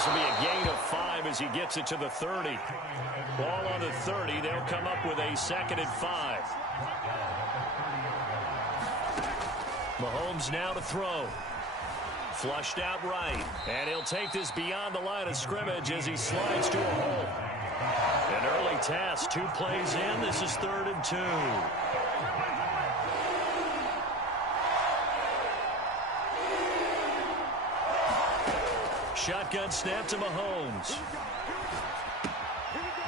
This will be a gain of 5 as he gets it to the 30. Ball on the 30. They'll come up with a 2nd and 5. Mahomes now to throw. Flushed out right. And he'll take this beyond the line of scrimmage as he slides to a hole. An early task. 2 plays in. This is 3rd and 2. Shotgun snap to Mahomes.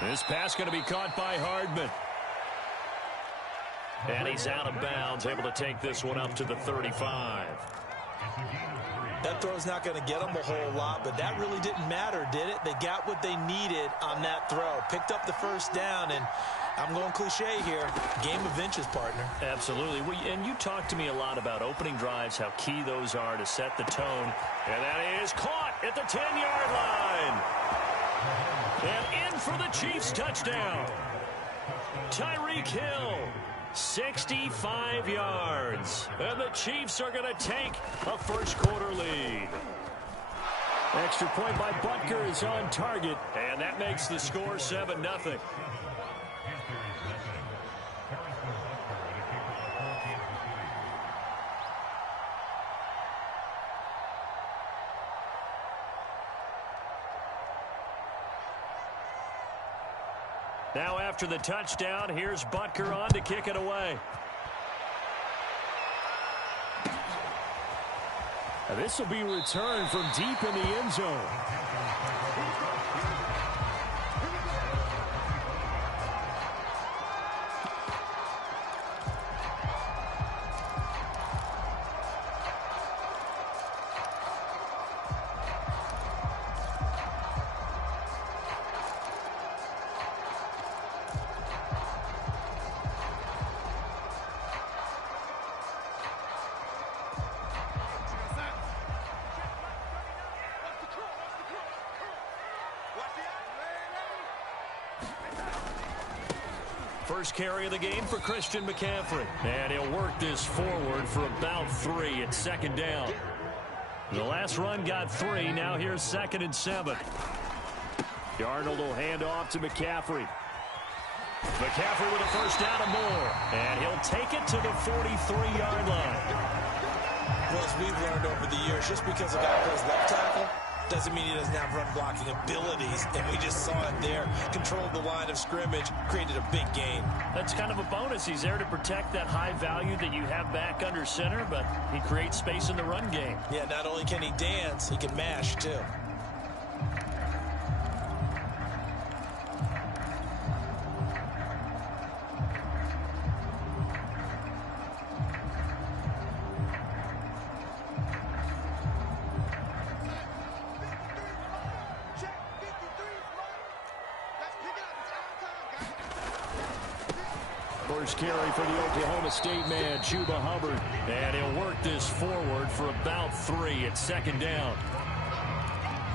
This pass going to be caught by Hardman. And he's out of bounds, able to take this one up to the 35. That throw's not going to get them a whole lot, but that really didn't matter, did it? They got what they needed on that throw. Picked up the first down, and I'm going cliche here. Game of inches, partner. Absolutely. And you talked to me a lot about opening drives, how key those are to set the tone. And that is caught at the 10-yard line. And in for the Chiefs touchdown. Tyreek Hill, 65 yards. And the Chiefs are going to take a first-quarter lead. Extra point by Butker is on target. And that makes the score 7-0. Now after the touchdown, here's Butker on to kick it away. Now this will be returned from deep in the end zone. First carry of the game for Christian McCaffrey. And he'll work this forward for about 3 at 2nd down. The last run got 3. Now here's 2nd and 7. Darnold will hand off to McCaffrey. McCaffrey with a first down and more. And he'll take it to the 43-yard line. Well, as we've learned over the years, just because a guy plays left tackle doesn't mean he doesn't have run-blocking abilities, and we just saw it there. Controlled the line of scrimmage, created a big gain. That's kind of a bonus. He's there to protect that high value that you have back under center, but he creates space in the run game. Yeah, not only can he dance, he can mash, too. First carry for the Oklahoma State man, Chuba Hubbard. And he'll work this forward for about 3 at 2nd down.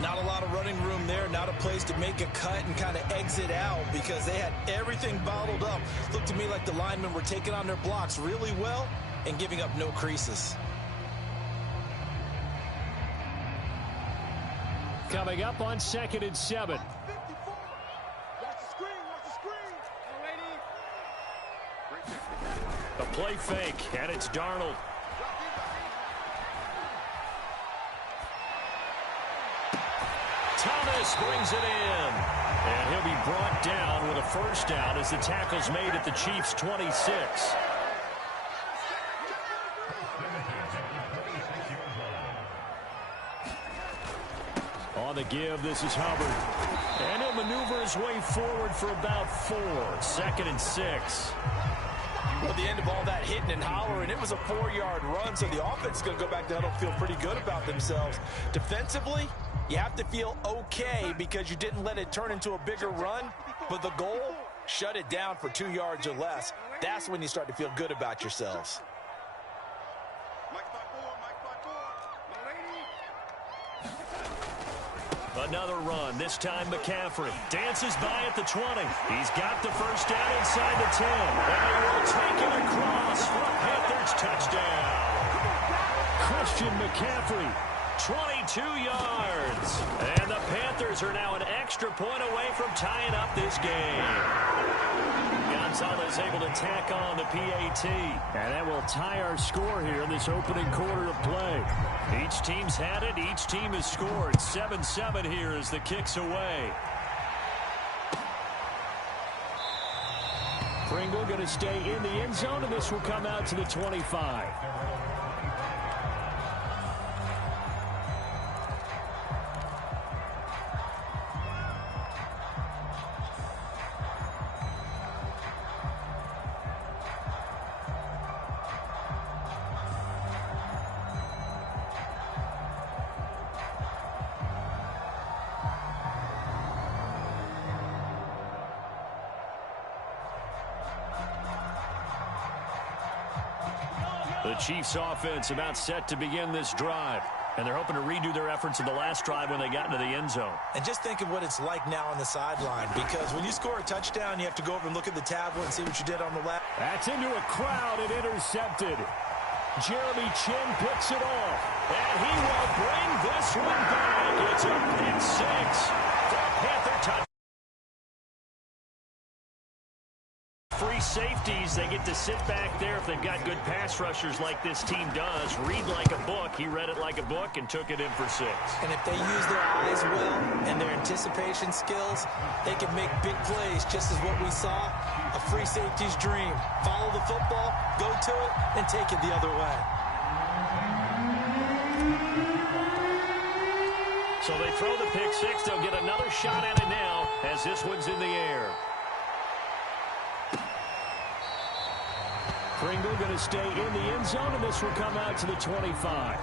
Not a lot of running room there, not a place to make a cut and kind of exit out because they had everything bottled up. Looked to me like the linemen were taking on their blocks really well and giving up no creases. Coming up on 2nd and 7. A play fake, and it's Darnold. Thomas brings it in. And he'll be brought down with a first down as the tackle's made at the Chiefs' 26. On the give, this is Hubbard. And he'll maneuver his way forward for about 4. 2nd and 6. Well, at the end of all that hitting and hollering, it was a 4-yard run, so the offense is going to go back to huddle, feel pretty good about themselves. Defensively, you have to feel okay because you didn't let it turn into a bigger run, but the goal, shut it down for 2 yards or less. That's when you start to feel good about yourselves. Another run, this time McCaffrey. Dances by at the 20. He's got the first down inside the 10. And he will take it across for a Panthers touchdown. Christian McCaffrey, 22 yards. And the Panthers are now an extra point away from tying up this game. Gonzalez able to tack on the PAT. And that will tie our score here in this opening quarter of play. Each team's had it. Each team has scored. 7-7 here as the kick's away. Pringle going to stay in the end zone, and this will come out to the 25. The Chiefs offense about set to begin this drive. And they're hoping to redo their efforts in the last drive when they got into the end zone. And just think of what it's like now on the sideline, because when you score a touchdown, you have to go over and look at the tablet and see what you did on the left. That's into a crowd and intercepted. Jeremy Chin picks it off. And he will bring this one back. It's a pick six. The Panther touchdown. Free safeties, they get to sit back there if they've got good pass rushers like this team does. Read like a book. He read it like a book and took it in for 6. And if they use their eyes well and their anticipation skills, they can make big plays, just as what we saw, a free safety's dream. Follow the football, go to it, and take it the other way. So they throw the pick six. They'll get another shot at it now as this one's in the air. Pringle going to stay in the end zone, and this will come out to the 25.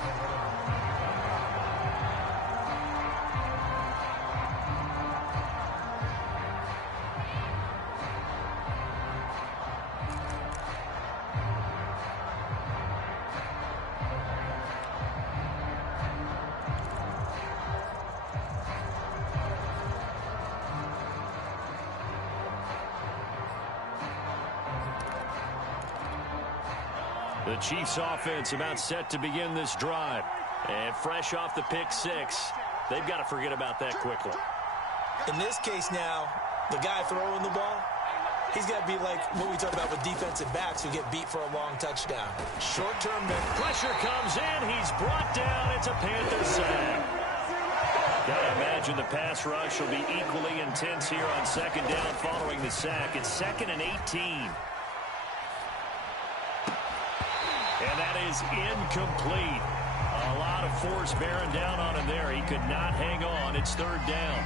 The Chiefs offense about set to begin this drive. And fresh off the pick six, they've got to forget about that quickly. In this case now, the guy throwing the ball, he's got to be like what we talked about with defensive backs who get beat for a long touchdown. Short-term pressure comes in. He's brought down. It's a Panther sack. Gotta imagine the pass rush will be equally intense here on second down following the sack. It's 2nd and 18. And that is incomplete. A lot of force bearing down on him there. He could not hang on. It's 3rd down.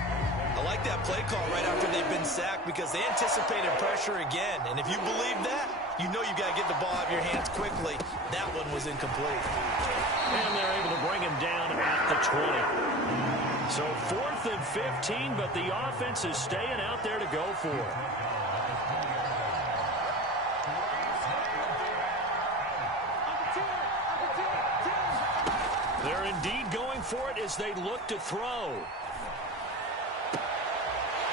I like that play call right after they've been sacked because they anticipated pressure again. And if you believe that, you know you got to get the ball out of your hands quickly. That one was incomplete. And they're able to bring him down at the 20. So 4th and 15, but the offense is staying out there to go for it. They're indeed going for it as they look to throw.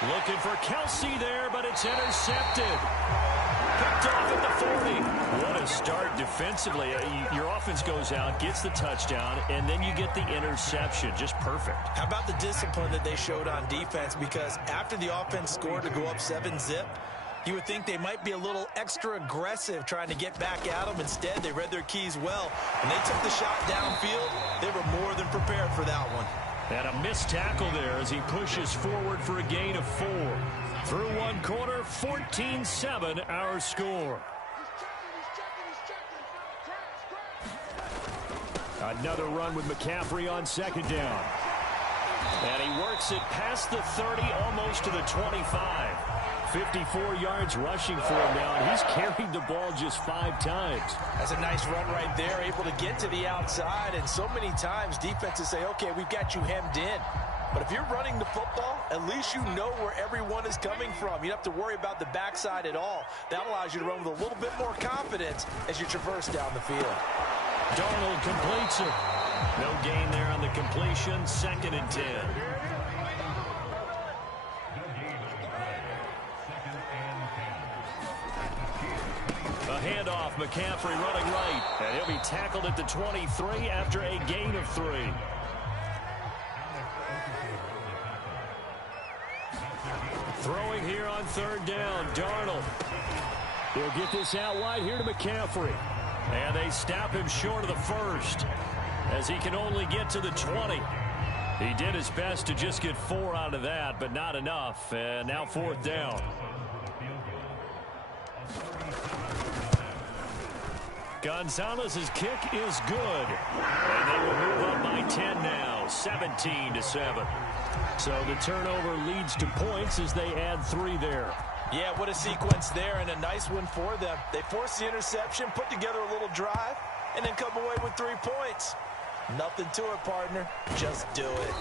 Looking for Kelsey there, but it's intercepted. Picked off at the 40. What a start defensively. Your offense goes out, gets the touchdown, and then you get the interception. Just perfect. How about the discipline that they showed on defense? Because after the offense scored to go up 7-zip, you would think they might be a little extra aggressive trying to get back at them. Instead, they read their keys well. When they took the shot downfield, they were more than prepared for that one. And a missed tackle there as he pushes forward for a gain of 4. Through one quarter, 14-7 our score. Another run with McCaffrey on second down. And he works it past the 30, almost to the 25. 54 yards rushing for him now, and he's carried the ball just 5 times. That's a nice run right there, able to get to the outside, and so many times defenses say, okay, we've got you hemmed in. But if you're running the football, at least you know where everyone is coming from. You don't have to worry about the backside at all. That allows you to run with a little bit more confidence as you traverse down the field. Darnold completes it. No gain there on the completion, 2nd and 10. A handoff, McCaffrey running right, and he'll be tackled at the 23 after a gain of 3. on third down. Darnold. He'll get this out wide here to McCaffrey. And they stop him short of the first, as he can only get to the 20. He did his best to just get 4 out of that, but not enough. And now fourth down. Gonzalez's kick is good. And they will move up by 10 now, 17-7. So the turnover leads to points as they add 3 there. Yeah, what a sequence there, and a nice one for them. They force the interception, put together a little drive, and then come away with 3 points. Nothing to it, partner. Just do it.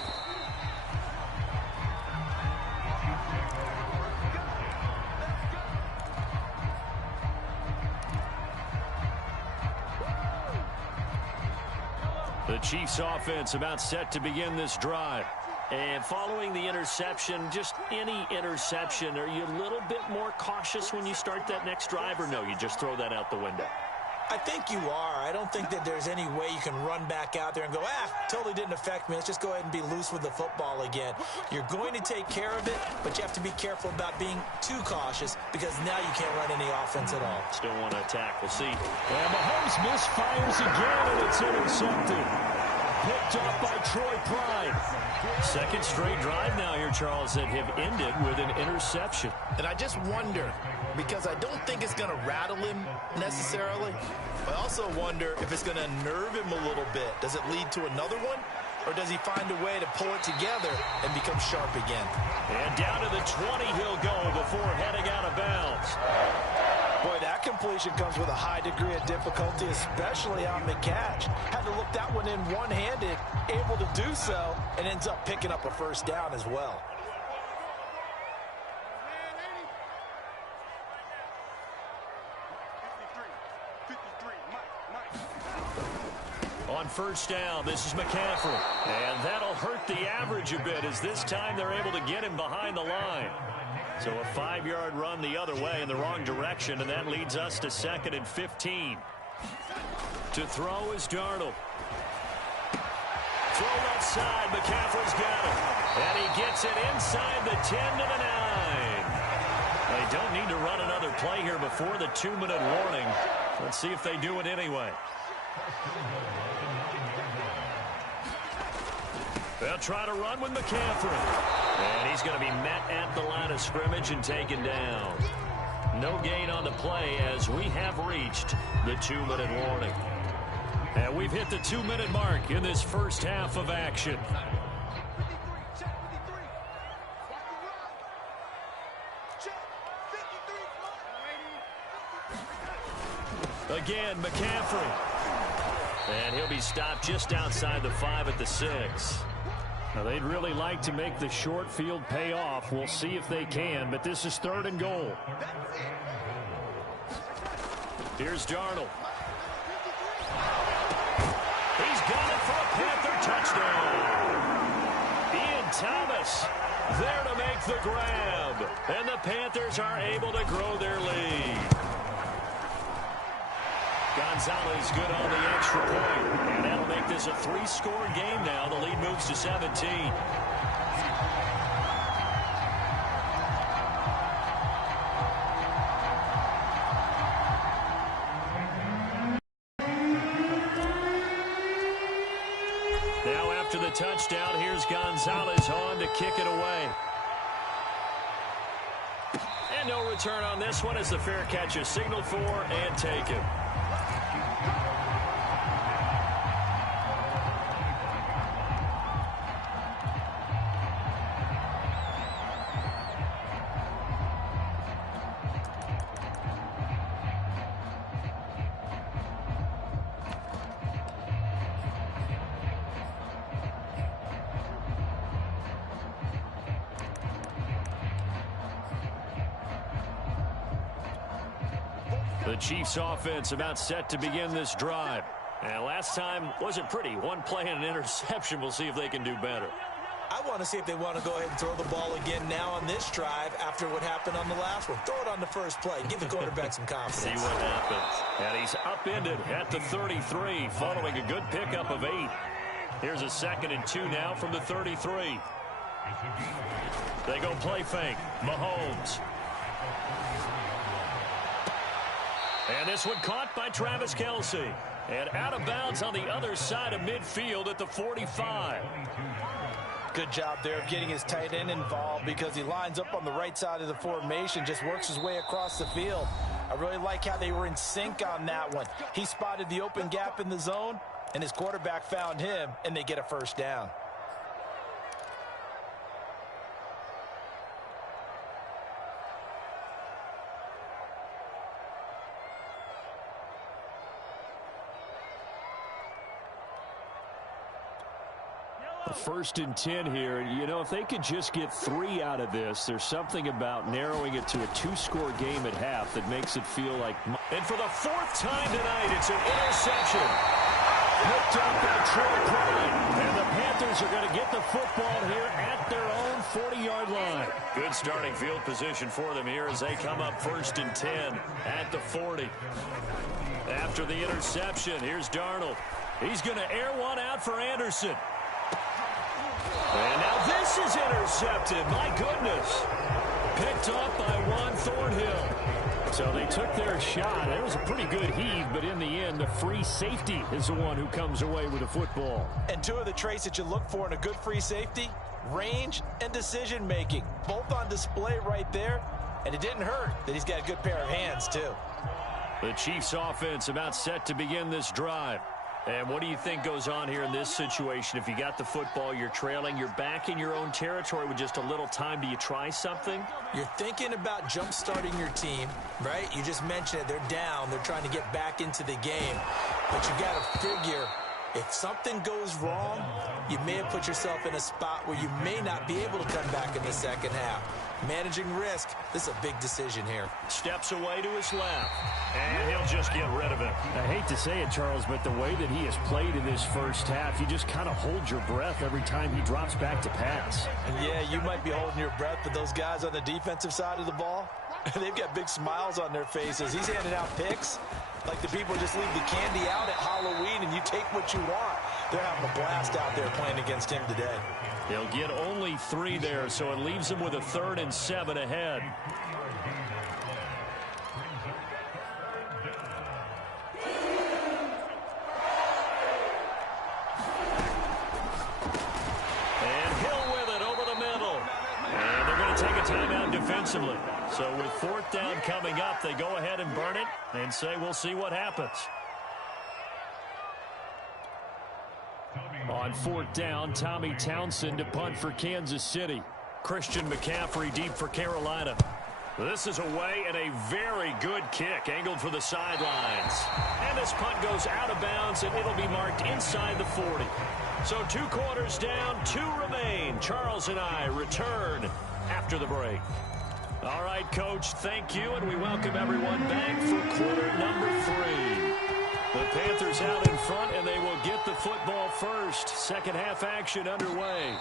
The Chiefs offense about set to begin this drive. And following the interception, just any interception, are you a little bit more cautious when you start that next drive, or no, you just throw that out the window? I think you are. I don't think that there's any way you can run back out there and go, totally didn't affect me. Let's just go ahead and be loose with the football again. You're going to take care of it, but you have to be careful about being too cautious, because now you can't run any offense at all. Still want to attack. We'll see. And Mahomes misfires again, and it's intercepted. Picked off by Troy Pride. Second straight drive now here, Charles, that have ended with an interception. And I just wonder, because I don't think it's going to rattle him necessarily, but I also wonder if it's going to nerve him a little bit. Does it lead to another one? Or does he find a way to pull it together and become sharp again? And down to the 20 he'll go before heading out of bounds. Boy, that completion comes with a high degree of difficulty, especially on the catch. Had to look that one in one-handed, able to do so, and ends up picking up a first down as well. On first down, this is McCaffrey. And that'll hurt the average a bit, as this time they're able to get him behind the line. So a 5-yard run the other way in the wrong direction, and that leads us to 2nd and 15. To throw is Darnold. Throw left side, McCaffrey's got it. And he gets it inside the 10 to the 9. They don't need to run another play here before the 2-minute warning. Let's see if they do it anyway. They'll try to run with McCaffrey. And he's going to be met at the line of scrimmage and taken down. No gain on the play as we have reached the 2-minute warning. And we've hit the 2-minute mark in this first half of action. Again, McCaffrey. And he'll be stopped just outside the 5 at the 6. Now, they'd really like to make the short field pay off. We'll see if they can, but this is 3rd and goal. Here's Darnold. He's got it for a Panther touchdown. Ian Thomas there to make the grab. And the Panthers are able to grow their lead. Gonzalez good on the extra point. And that'll make this a 3-score game now. The lead moves to 17. Now after the touchdown, here's Gonzalez on to kick it away. And no return on this one as the fair catch is signaled for and taken. The Chiefs offense about set to begin this drive. And last time wasn't pretty. One play and an interception. We'll see if they can do better. I want to see if they want to go ahead and throw the ball again now on this drive after what happened on the last one. Throw it on the first play. Give the quarterback some confidence. See what happens. And he's upended at the 33 following a good pickup of 8. Here's a 2nd and 2 now from the 33. They go play fake. Mahomes. And this one caught by Travis Kelce. And out of bounds on the other side of midfield at the 45. Good job there of getting his tight end involved because he lines up on the right side of the formation, just works his way across the field. I really like how they were in sync on that one. He spotted the open gap in the zone, and his quarterback found him, and they get a first down. First and 10 here. You know, if they could just get 3 out of this, there's something about narrowing it to a 2-score game at half that makes it feel like... And for the 4th time tonight, it's an interception. Picked up by Troy Pride. And the Panthers are going to get the football here at their own 40-yard line. Good starting field position for them here as they come up first and 10 at the 40. After the interception, here's Darnold. He's going to air one out for Anderson. And now this is intercepted. My goodness. Picked up by Juan Thornhill. So they took their shot. It was a pretty good heave, but in the end, the free safety is the one who comes away with the football. And 2 of the traits that you look for in a good free safety, range and decision-making. Both on display right there. And it didn't hurt that he's got a good pair of hands, too. The Chiefs offense about set to begin this drive. And what do you think goes on here in this situation? If you got the football, you're trailing, you're back in your own territory with just a little time. Do you try something? You're thinking about jump-starting your team, right? You just mentioned it. They're down. They're trying to get back into the game. But you got to figure, if something goes wrong, you may have put yourself in a spot where you may not be able to come back in the second half. Managing risk, this is a big decision here. Steps away to his left, and he'll just get rid of it. I hate to say it, Charles, but the way that he has played in this first half, you just kind of hold your breath every time he drops back to pass. And yeah, you might be holding your breath, but those guys on the defensive side of the ball, they've got big smiles on their faces. He's handing out picks like the people just leave the candy out at Halloween and you take what you want. They're having a blast out there playing against him today. He'll get only 3 there, so it leaves him with a 3rd and 7 ahead. And Hill with it over the middle. And they're going to take a timeout defensively. So with 4th down coming up, they go ahead and burn it and say we'll see what happens. On 4th down, Tommy Townsend to punt for Kansas City. Christian McCaffrey deep for Carolina. This is away and a very good kick angled for the sidelines. And this punt goes out of bounds and it'll be marked inside the 40. So 2 quarters down, 2 remain. Charles and I return after the break. All right, Coach, thank you, and we welcome everyone back for quarter number 3. The Panthers out in front, and they will get the football first. Second half action underway.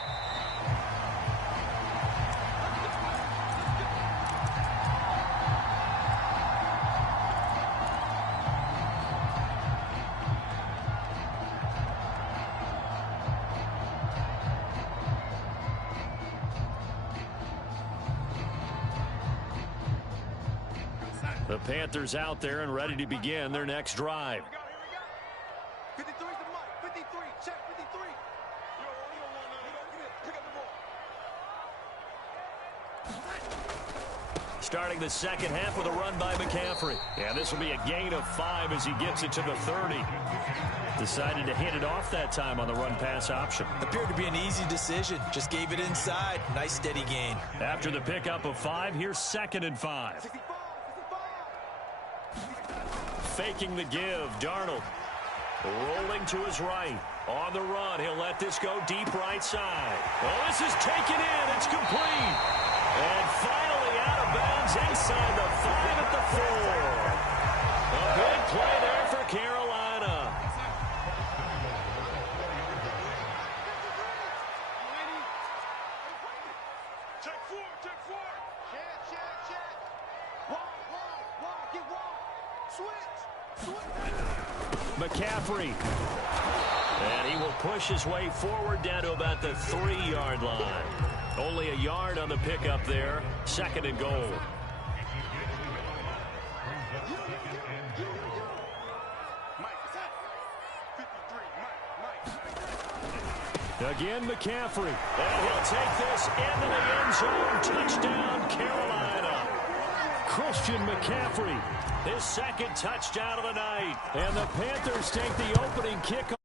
The Panthers out there and ready to begin their next drive. 53's the mic. 53. Check 53. Pick up the ball. Starting the second half with a run by McCaffrey. And this will be a gain of 5 as he gets it to the 30. Decided to hit it off that time on the run-pass option. Appeared to be an easy decision. Just gave it inside. Nice steady gain. After the pickup of 5, here's 2nd and 5. Faking the give, Darnold. Rolling to his right. On the run, he'll let this go deep right side. Oh, this is taken in. It's complete. And finally out of bounds inside the 5 at the 4. A big play there for Carolina. Check 4. Check 4. Check. Walk. Get walk. Switch. McCaffrey. And he will push his way forward down to about the 3-yard line. Only a yard on the pickup there. 2nd and goal. Again, McCaffrey. And he'll take this into the end zone. Touchdown, Carolina. Christian McCaffrey. His second touchdown of the night. And the Panthers take the opening kickoff.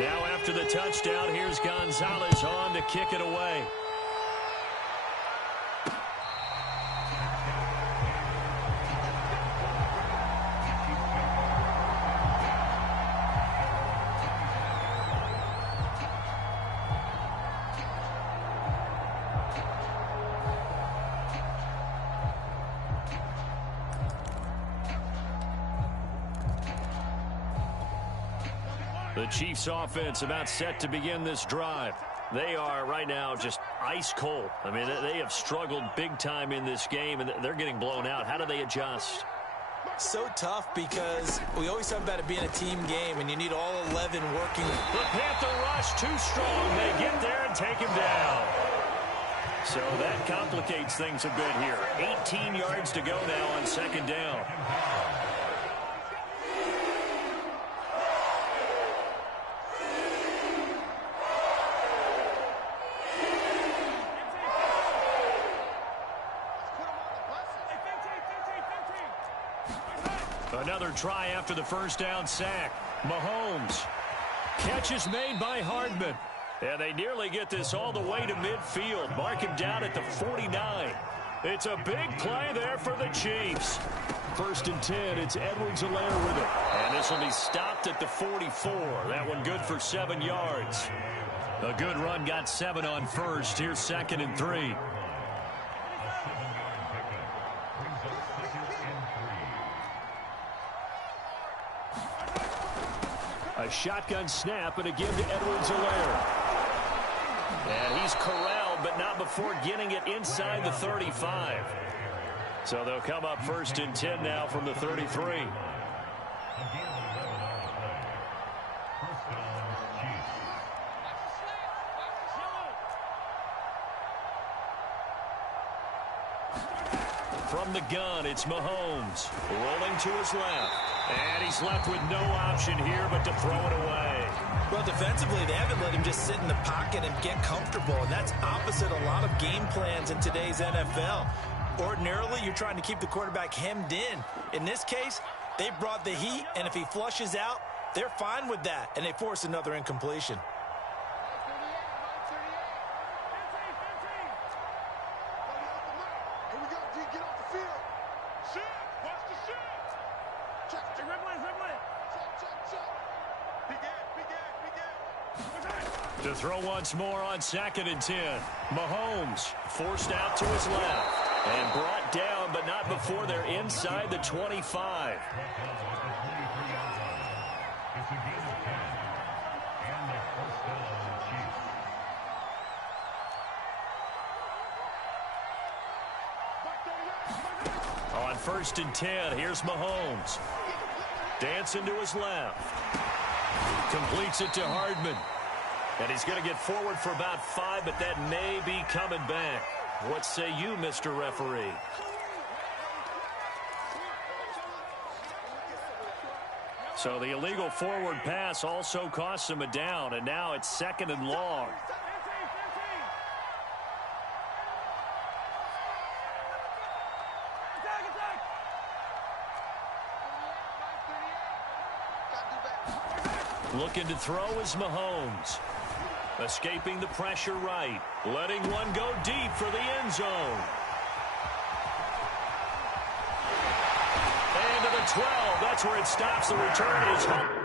Now after the touchdown, here's Gonzalez on to kick it away. The Chiefs offense about set to begin this drive. They are right now just ice cold. I mean, they have struggled big time in this game, and they're getting blown out. How do they adjust? So tough because we always talk about it being a team game, and you need all 11 working. The Panther rush too strong. They get there and take him down. So that complicates things a bit here. 18 yards to go now on second down. Another try after the first down sack. Mahomes. Catch is made by Hardman. And they nearly get this all the way to midfield. Mark him down at the 49. It's a big play there for the Chiefs. First and 10, it's Edwards-Helaire with it. And this will be stopped at the 44. That one good for 7 yards. A good run got 7 on first. Here's second and 3. A shotgun snap, and again to Edwards-Helaire. And he's corralled, but not before getting it inside the 35. So they'll come up first and 10 now from the 33. From the gun, it's Mahomes. Rolling to his left. And he's left with no option here but to throw it away. Well, defensively, they haven't let him just sit in the pocket and get comfortable, and that's opposite a lot of game plans in today's NFL. Ordinarily, you're trying to keep the quarterback hemmed in. In this case, they brought the heat, and if he flushes out, they're fine with that, and they force another incompletion. To throw once more on second and 10. Mahomes forced out to his left. And brought down, but not before they're inside the 25. On first and 10, here's Mahomes. Dancing to his left. Completes it to Hardman. And he's going to get forward for about 5, but that may be coming back. What say you, Mr. Referee? So the illegal forward pass also costs him a down, and now it's second and long. Looking to throw is Mahomes. Escaping the pressure right. Letting one go deep for the end zone. And to the 12. That's where it stops. The return is home.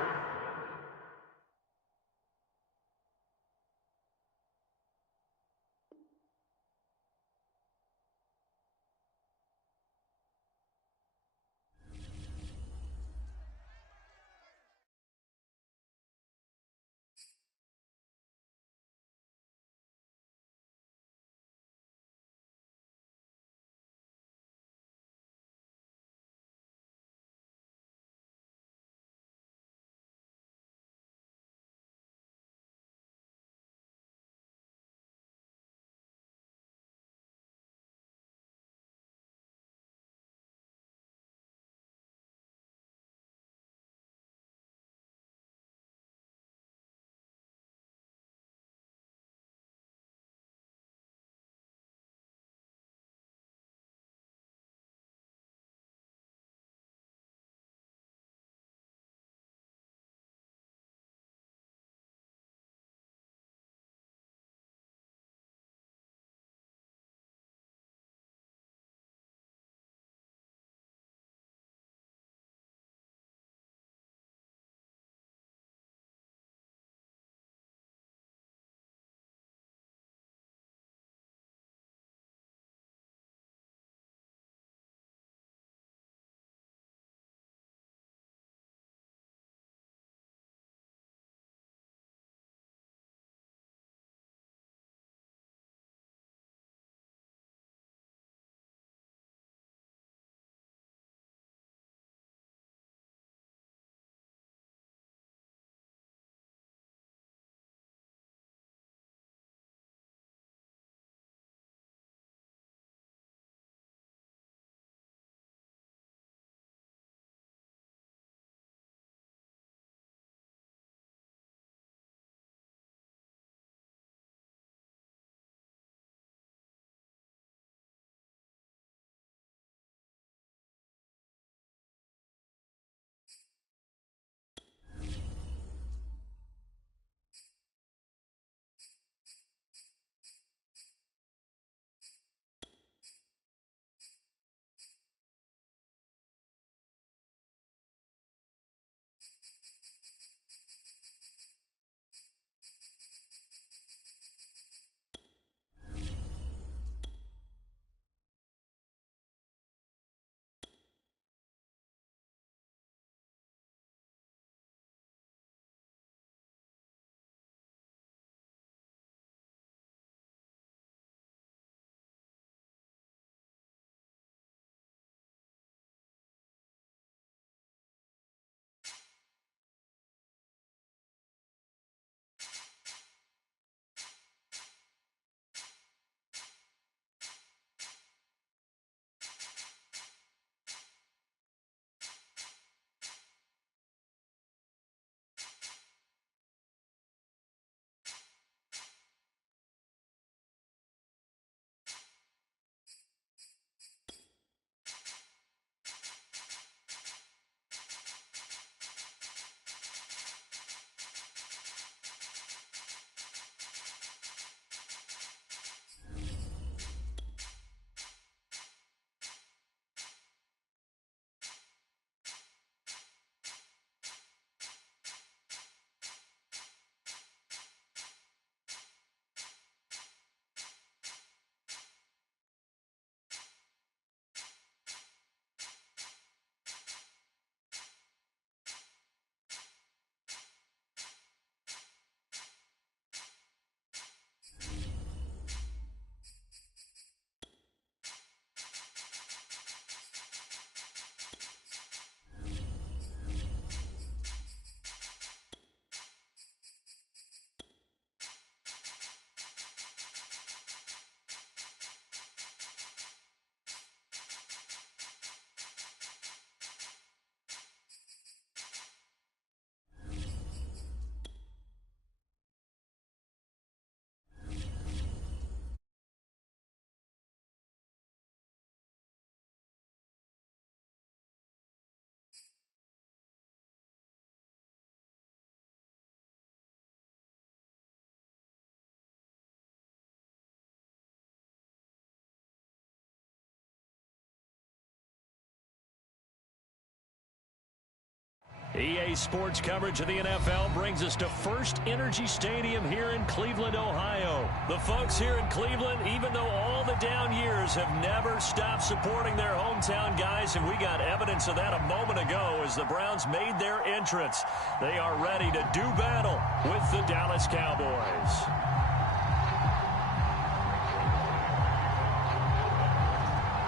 EA Sports coverage of the NFL brings us to First Energy Stadium here in Cleveland, Ohio. The folks here in Cleveland, even though all the down years, have never stopped supporting their hometown guys, and we got evidence of that a moment ago as the Browns made their entrance. They are ready to do battle with the Dallas Cowboys.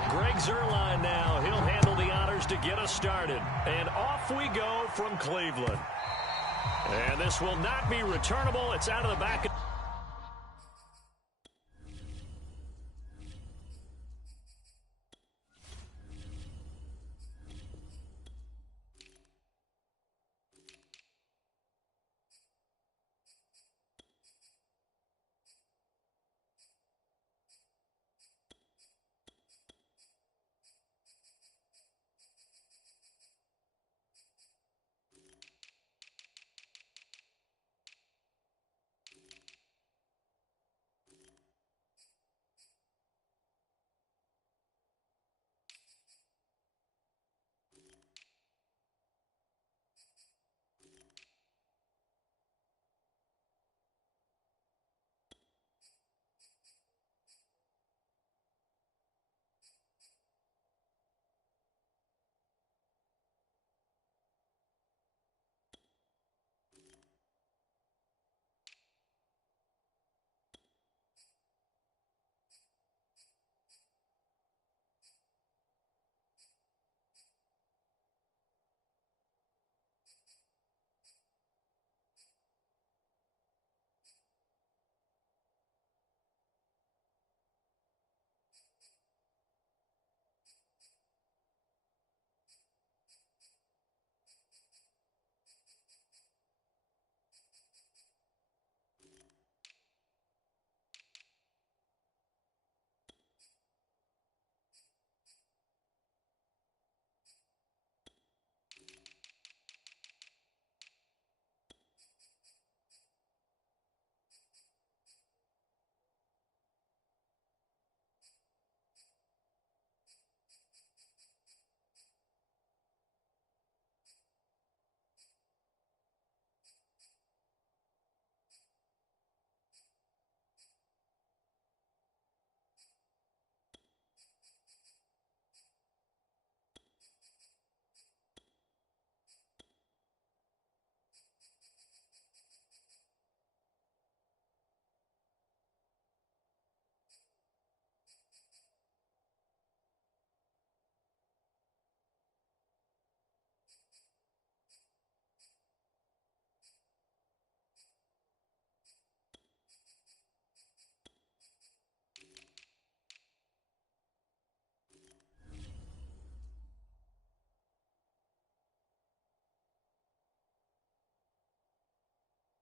Greg Zuerlein now. He'll handle the honors to get us started. And off we go from Cleveland. And this will not be returnable. It's out of the back.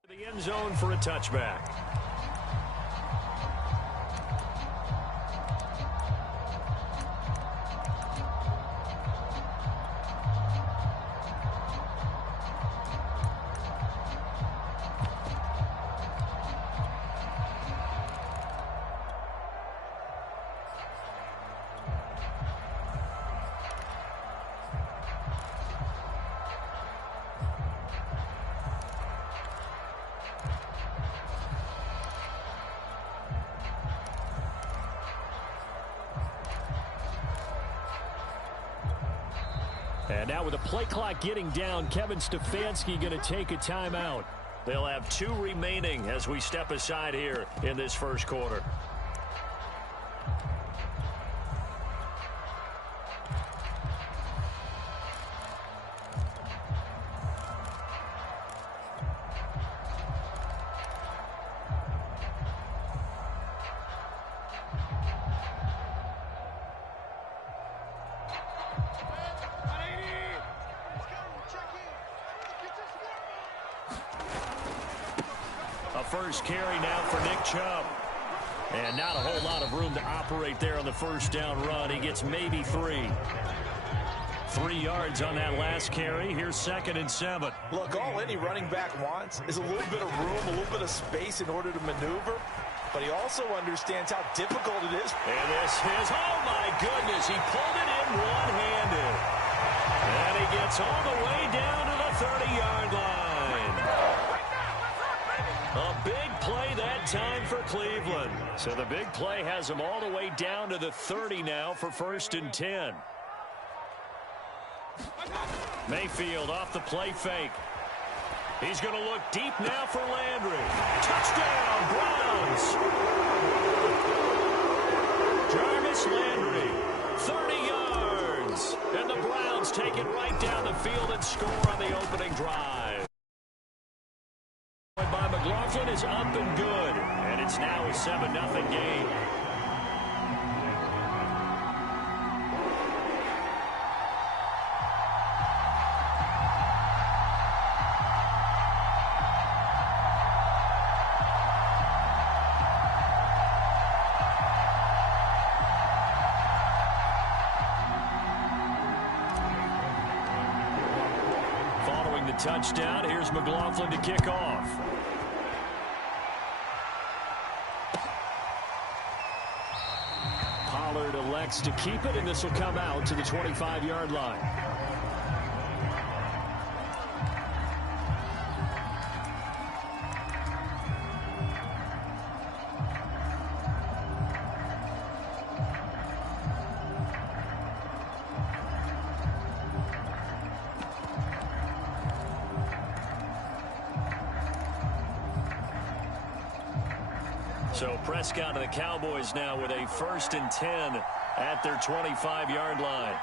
The end zone for a touchback. And now with the play clock getting down, Kevin Stefanski going to take a timeout. They'll have 2 remaining as we step aside here in this first quarter. First carry now for Nick Chubb. And not a whole lot of room to operate there on the first down run. He gets maybe 3. 3 yards on that last carry. Here's 2nd and 7. Look, all any running back wants is a little bit of room, a little bit of space in order to maneuver. But he also understands how difficult it is. And this is, oh my goodness, he pulled it in one-handed. And he gets all the way down to the 30-yard line. A big play that time for Cleveland. So the big play has them all the way down to the 30 now for 1st and 10. Mayfield off the play fake. He's going to look deep now for Landry. Touchdown, Browns. Jarvis Landry, 30 yards. And the Browns take it right down the field and score on the opening drive. By McLaughlin is up and good. And it's now a 7-0 game. Touchdown. Here's McLaughlin to kick off. Pollard elects to keep it, and this will come out to the 25-yard line. So Prescott and the Cowboys now with a 1st and 10 at their 25-yard line.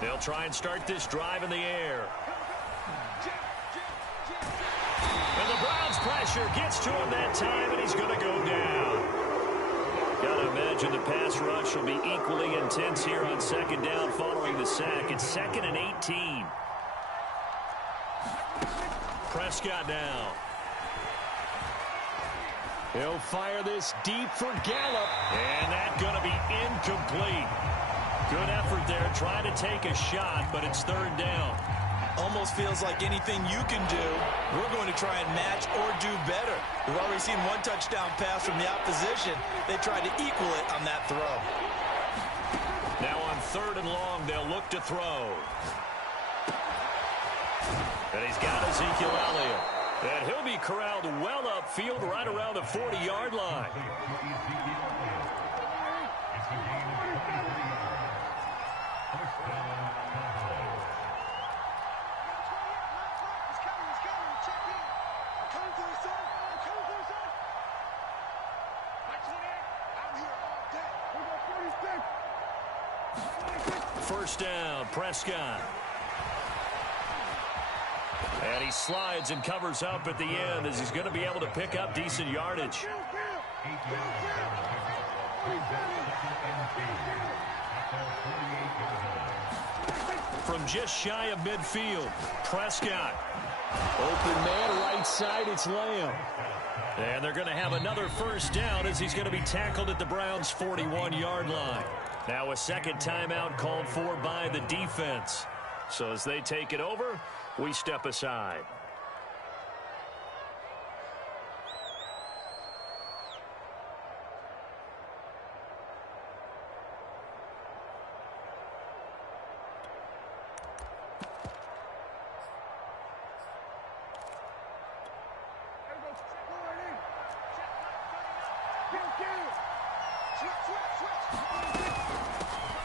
They'll try and start this drive in the air. And the Browns pressure gets to him that time, and he's going to go down. Got to imagine the pass rush will be equally intense here on 2nd down following the sack. It's 2nd and 18. Prescott now. He'll fire this deep for Gallup. And that's going to be incomplete. Good effort there trying to take a shot, but it's 3rd down. Almost feels like anything you can do, we're going to try and match or do better. We've already seen one touchdown pass from the opposition. They tried to equal it on that throw. Now on 3rd and long, they'll look to throw. And he's got Ezekiel Elliott. And he'll be corralled well upfield right around the 40-yard line. First down, Prescott. And he slides and covers up at the end as he's going to be able to pick up decent yardage. From just shy of midfield, Prescott. Open man, right side, it's Lamb. And they're going to have another first down as he's going to be tackled at the Browns' 41-yard line. Now a second timeout called for by the defense. So as they take it over, we step aside.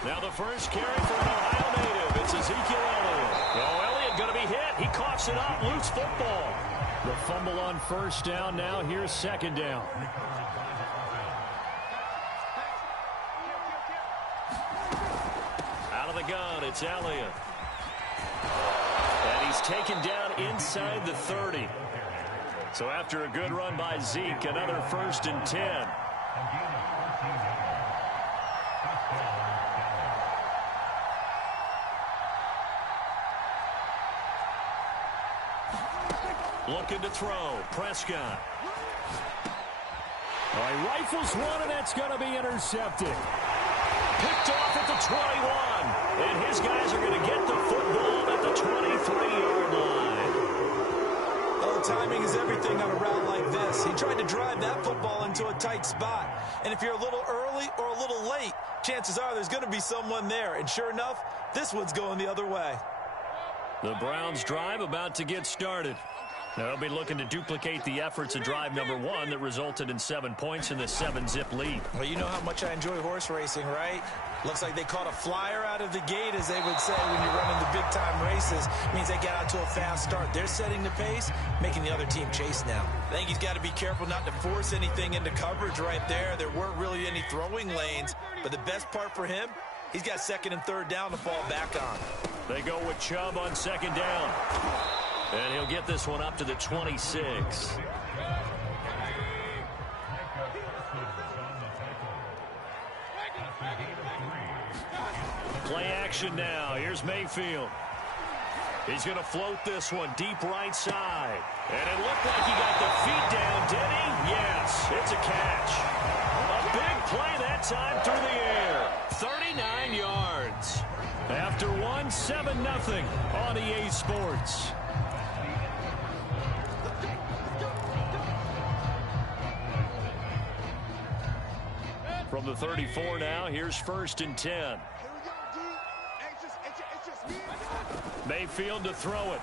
Now the first carry for an Ohio native. It's Ezekiel Elliott. Oh, Elliott going to be hit. He coughs it up. Loose football. The fumble on first down. Now here's 2nd down. Out of the gun, it's Elliott. And he's taken down inside the 30. So after a good run by Zeke, another 1st and 10. Looking to throw. Prescott. He rifles one, and that's going to be intercepted. Picked off at the 21. And his guys are going to get the football at the 23-yard line. Oh, timing is everything on a route like this. He tried to drive that football into a tight spot. And if you're a little early or a little late, chances are there's going to be someone there. And sure enough, this one's going the other way. The Browns drive about to get started. They'll be looking to duplicate the efforts of drive number 1 that resulted in 7 points in the 7-zip lead. Well, you know how much I enjoy horse racing, right? Looks like they caught a flyer out of the gate, as they would say when you're running the big-time races. It means they got out to a fast start. They're setting the pace, making the other team chase now. I think he's got to be careful not to force anything into coverage right there. There weren't really any throwing lanes, but the best part for him, he's got second and third down to fall back on. They go with Chubb on second down. And he'll get this one up to the 26. Play action now. Here's Mayfield. He's going to float this one deep right side. And it looked like he got the feet down, did he? Yes, it's a catch. A big play that time through the air. 39 yards. After one, 7-0 on EA Sports. From the 34 now, here's 1st and 10. Mayfield to throw it.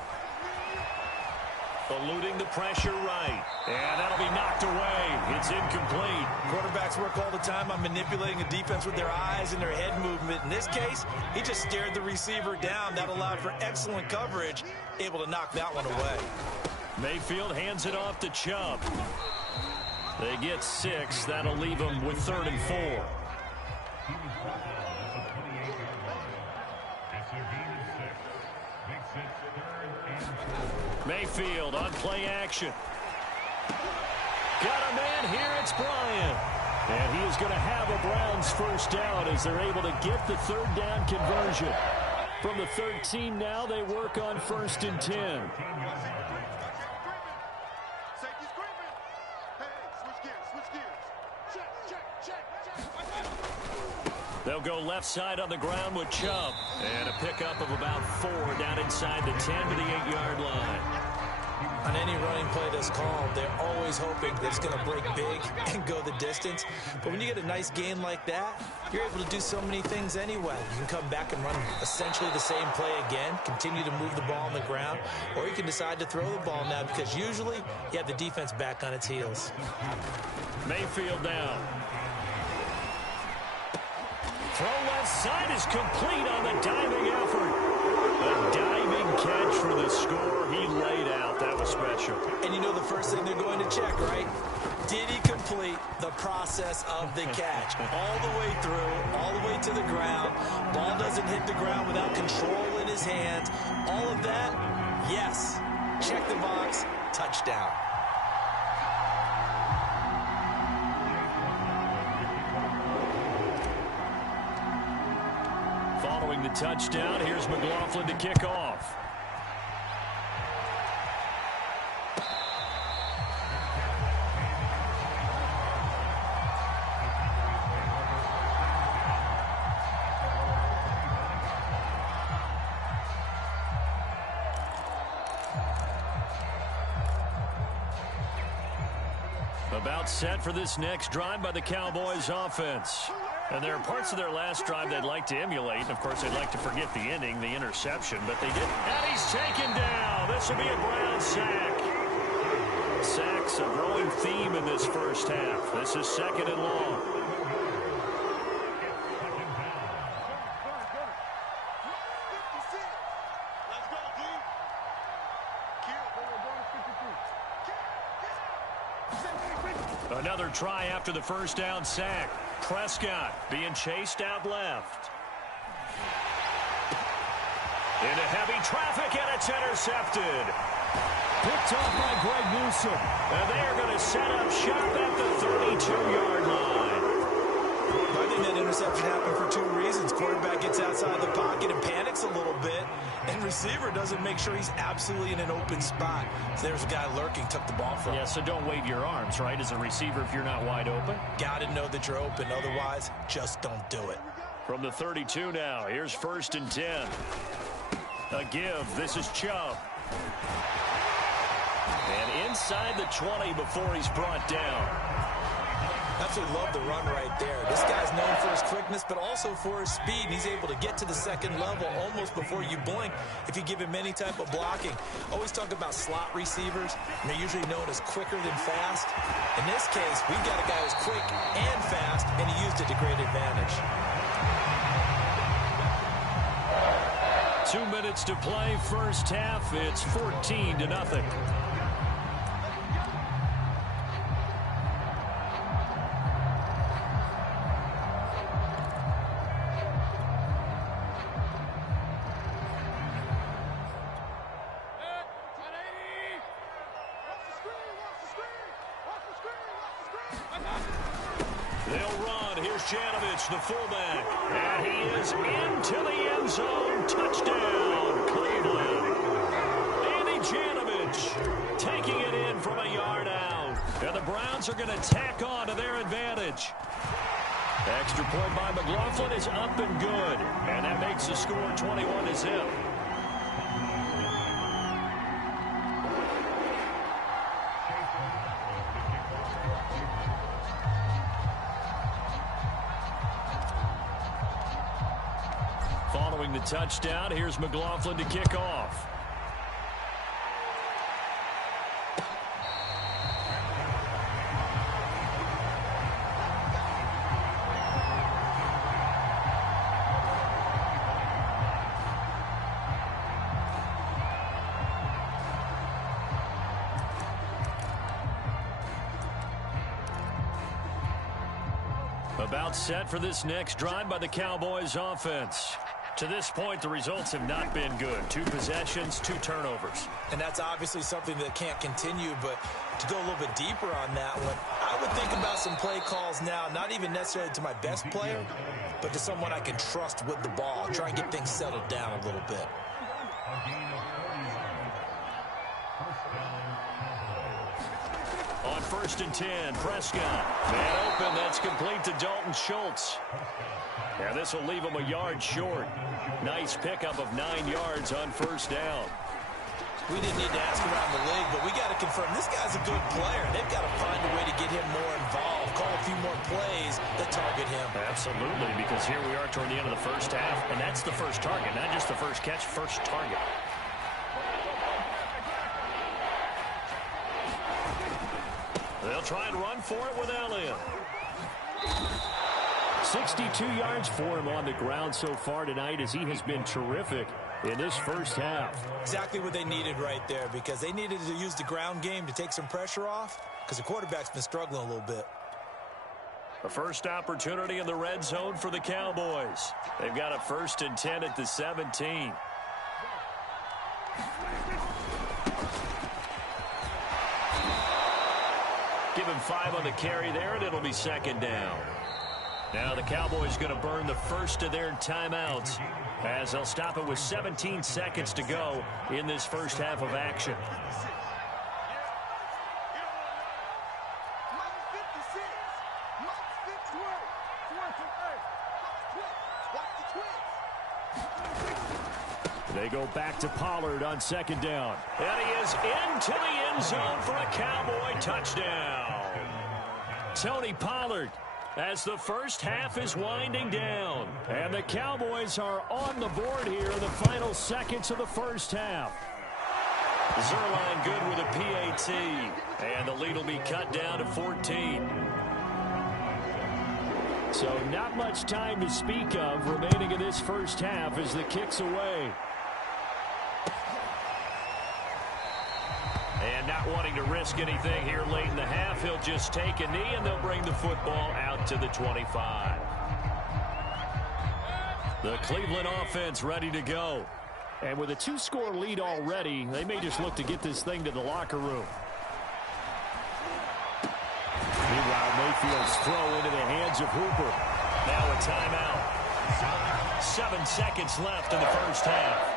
Eluding the pressure right. And that'll be knocked away. It's incomplete. Quarterbacks work all the time on manipulating a defense with their eyes and their head movement. In this case, he just stared the receiver down. That allowed for excellent coverage. Able to knock that one away. Mayfield hands it off to Chubb. They get 6. That'll leave them with 3rd and 4. Mayfield on play action. Got a man here. It's Bryant. And he is going to have a Browns first down as they're able to get the 3rd down conversion. From the 13 now, they work on 1st and 10. They'll go left side on the ground with Chubb. And a pickup of about 4 down inside the 10 to the 8-yard line. On any running play that's called, they're always hoping that it's going to break big and go the distance. But when you get a nice gain like that, you're able to do so many things anyway. You can come back and run essentially the same play again, continue to move the ball on the ground, or you can decide to throw the ball now because usually you have the defense back on its heels. Mayfield down. Throw left side is complete on the diving effort. A diving catch for the score. He laid out. That was special. And you know the first thing they're going to check, right? Did he complete the process of the catch? All the way through, all the way to the ground. Ball doesn't hit the ground without control in his hands. All of that, yes. Check the box, touchdown. Following the touchdown, here's McLaughlin to kick off. About set for this next drive by the Cowboys offense. And there are parts of their last drive they'd like to emulate. And, of course, they'd like to forget the ending, the interception, but they didn't. And he's taken down. This will be a Brown sack. Sacks a growing theme in this first half. This is 2nd and long. Another try after the first down sack. Prescott being chased out left. Into heavy traffic, and it's intercepted. Picked off by Greg Newsome. And they are going to set up shop at the 32-yard line. I think that interception happened for 2 reasons. Quarterback gets outside the pocket and panics a little bit, and receiver doesn't make sure he's absolutely in an open spot. So there's a guy lurking, took the ball from him. Yeah, so don't wave your arms, right, as a receiver if you're not wide open. Got to know that you're open. Otherwise, just don't do it. From the 32 now, here's 1st and 10. A give. This is Chubb. And inside the 20 before he's brought down. Absolutely love the run right there. This guy's known for his quickness, but also for his speed. He's able to get to the second level almost before you blink if you give him any type of blocking. Always talk about slot receivers, and they're usually known as quicker than fast. In this case, we've got a guy who's quick and fast, and he used it to great advantage. 2 minutes to play, first half. It's 14-0. The fullback, and he is into the end zone. Touchdown, Cleveland. Andy Janovich taking it in from a yard out. And the Browns are going to tack on to their advantage. Extra point by McLaughlin is up and good. And that makes the score 21-0. Following the touchdown, here's McLaughlin to kick off. About set for this next drive by the Cowboys offense. To this point, the results have not been good. 2 possessions, 2 turnovers. And that's obviously something that can't continue, but to go a little bit deeper on that one, I would think about some play calls now, not even necessarily to my best player, but to someone I can trust with the ball. Try and get things settled down a little bit. On 1st and 10, Prescott. Man open, that's complete to Dalton Schultz. And this will leave him a yard short. Nice pickup of 9 yards on 1st down. We didn't need to ask around the league, but we got to confirm this guy's a good player. They've got to find a way to get him more involved, call a few more plays that target him. Absolutely, because here we are toward the end of the first half, and that's the first target, not just the first catch, first target. They'll try and run for it with Elliott. 62 yards for him on the ground so far tonight as he has been terrific in this first half. Exactly what they needed right there, because they needed to use the ground game to take some pressure off, because the quarterback's been struggling a little bit. A first opportunity in the red zone for the Cowboys. They've got a 1st and 10 at the 17. Give him 5 on the carry there, and it'll be 2nd down. Now the Cowboys going to burn the first of their timeouts as they'll stop it with 17 seconds to go in this first half of action. They go back to Pollard on 2nd down. And he is into the end zone for a Cowboy touchdown. Tony Pollard, as the first half is winding down. And the Cowboys are on the board here in the final seconds of the first half. Zuerlein good with a PAT. And the lead will be cut down to 14. So not much time to speak of remaining in this first half as the kick's away. And not wanting to risk anything here late in the half, he'll just take a knee and they'll bring the football out to the 25. The Cleveland offense ready to go. And with a 2-score lead already, they may just look to get this thing to the locker room. Meanwhile, Mayfield's throw into the hands of Hooper. Now a timeout. 7 seconds left in the first half.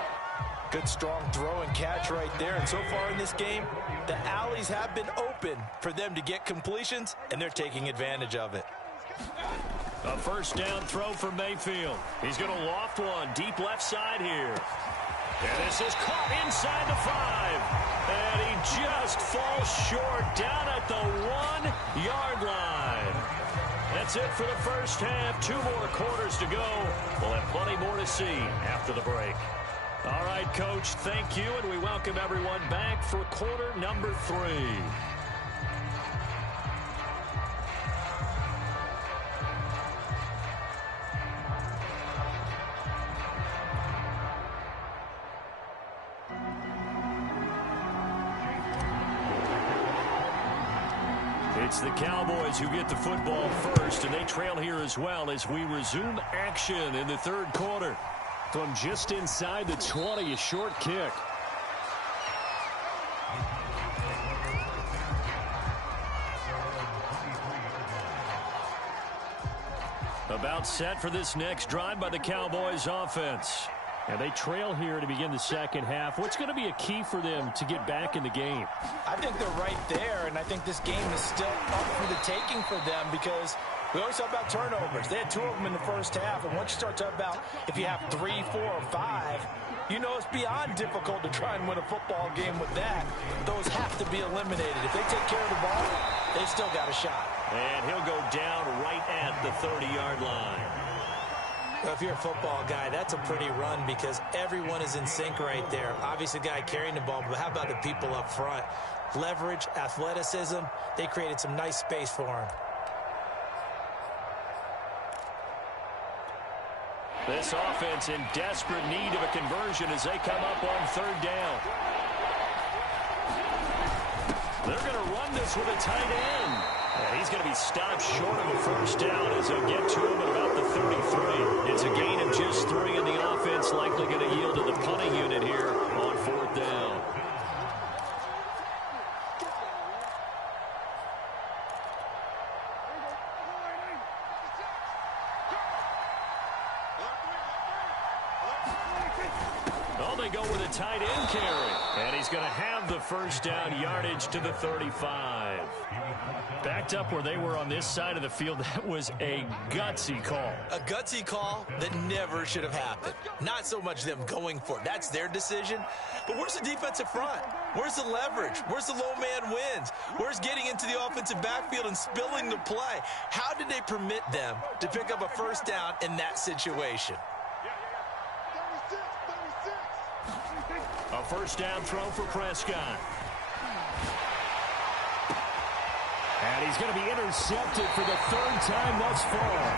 Good, strong throw and catch right there. And so far in this game, the alleys have been open for them to get completions, and they're taking advantage of it. A 1st down throw for Mayfield. He's going to loft one deep left side here. And this is caught inside the 5. And he just falls short down at the 1-yard line. That's it for the first half. 2 more quarters to go. We'll have plenty more to see after the break. All right, Coach, thank you, and we welcome everyone back for quarter number 3. It's the Cowboys who get the football first, and they trail here as well as we resume action in the third quarter. From just inside the 20, a short kick. About set for this next drive by the Cowboys offense. And they trail here to begin the second half. What's going to be a key for them to get back in the game? I think they're right there, and I think this game is still up for the taking for them because we always talk about turnovers. They had 2 of them in the first half, and once you start talking about if you have 3, 4, or 5, you know it's beyond difficult to try and win a football game with that. Those have to be eliminated. If they take care of the ball, they've still got a shot. And he'll go down right at the 30-yard line. Well, if you're a football guy, that's a pretty run because everyone is in sync right there. Obviously, the guy carrying the ball, but how about the people up front? Leverage, athleticism, they created some nice space for him. This offense in desperate need of a conversion as they come up on third down. They're going to run this with a tight end. And he's going to be stopped short of a first down as they'll get to him at about the 33. It's a gain of just 3, and the offense likely going to yield to the punting unit here on fourth down. Oh, they go with a tight end carry. And he's going to have the first down yardage to the 35. Backed up where they were on this side of the field. That was a gutsy call. A gutsy call that never should have happened. Not so much them going for it. That's their decision. But where's the defensive front? Where's the leverage? Where's the low man wins? Where's getting into the offensive backfield and spilling the play? How did they permit them to pick up a first down in that situation? A first down throw for Prescott. And he's going to be intercepted for the 3rd time thus far.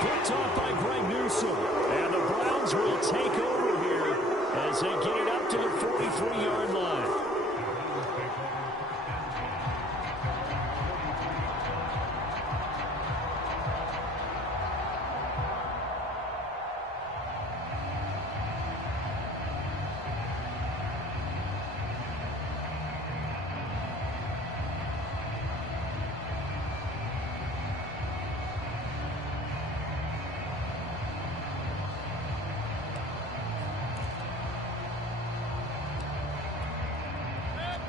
Picked off by Greg Newsome. And the Browns will take over here as they get it up to the 43-yard line.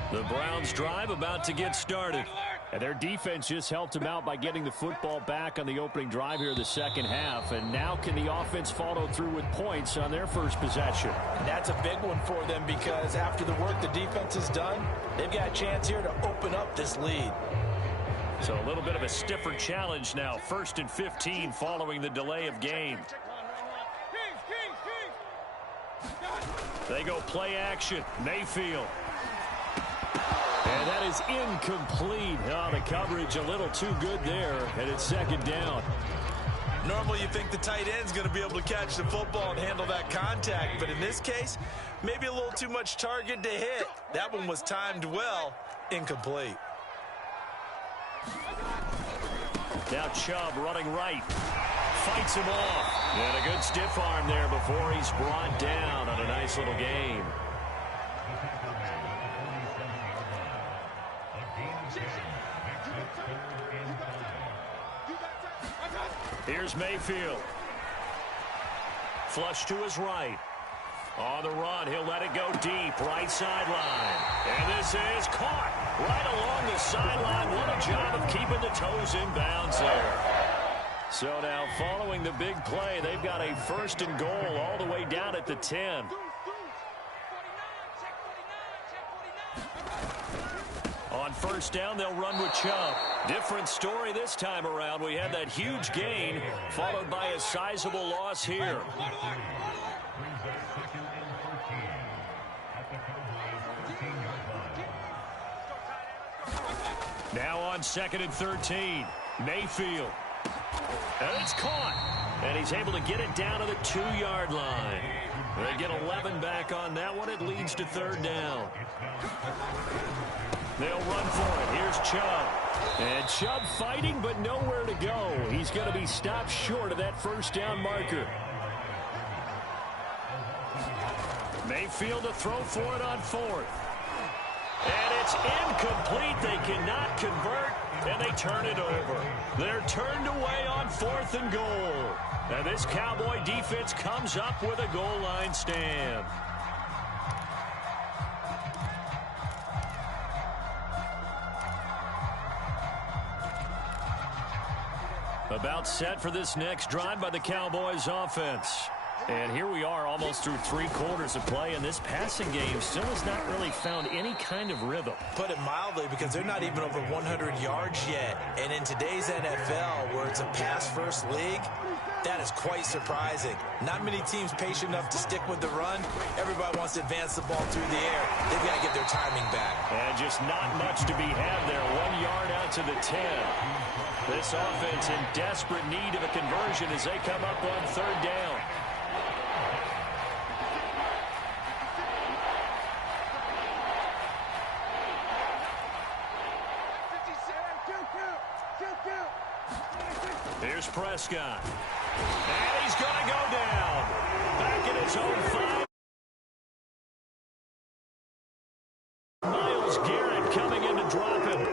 The Browns drive about to get started. And their defense just helped them out by getting the football back on the opening drive here in the second half. And now can the offense follow through with points on their first possession? And that's a big one for them because after the work the defense has done, they've got a chance here to open up this lead. So a little bit of a stiffer challenge now. 1st and 15 following the delay of game. They go play action. Mayfield. And that is incomplete. Oh, the coverage a little too good there, and it's 2nd down. Normally you think the tight end's going to be able to catch the football and handle that contact, but in this case, maybe a little too much target to hit. That one was timed well, incomplete. Now Chubb running right. Fights him off. And a good stiff arm there before he's brought down on a nice little game. Here's Mayfield. Flush to his right. On the run, he'll let it go deep, right sideline. And this is caught right along the sideline. What a job of keeping the toes in bounds there. So now following the big play, they've got a 1st and goal all the way down at the 10. first down, they'll run with Chubb. Different story this time around. We had that huge gain followed by a sizable loss here. Now on 2nd and 13, Mayfield. And it's caught. And he's able to get it down to the 2-yard line. They get 11 back on that one. It leads to 3rd down. They'll run for it. Here's Chubb. And Chubb fighting, but nowhere to go. He's going to be stopped short of that 1st down marker. Mayfield to throw for it on 4th. And it's incomplete. They cannot convert, and they turn it over. They're turned away on 4th and goal. And this Cowboy defense comes up with a goal line stand. About set for this next drive by the Cowboys offense. And here we are almost through 3 quarters of play, and this passing game still has not really found any kind of rhythm. Put it mildly, because they're not even over 100 yards yet. And in today's NFL, where it's a pass-first league, that is quite surprising. Not many teams patient enough to stick with the run. Everybody wants to advance the ball through the air. They've got to get their timing back. And just not much to be had there. 1 yard out to the 10. This offense in desperate need of a conversion as they come up on 3rd down. Here's Prescott. And he's going to go down. Back in his own 5. Myles Garrett coming in to drop him.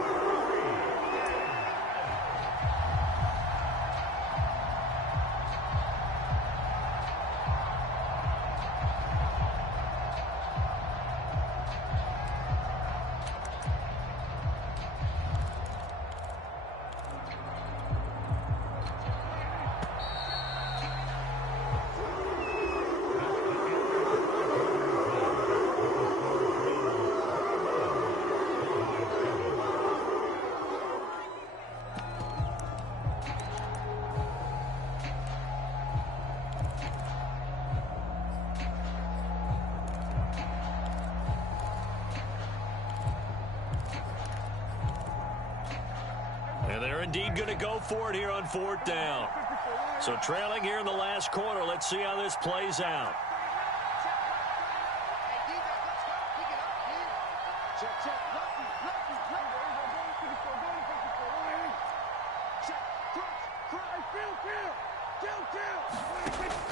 And they're indeed going to go for it here on 4th down. So trailing here in the last quarter. Let's see how this plays out.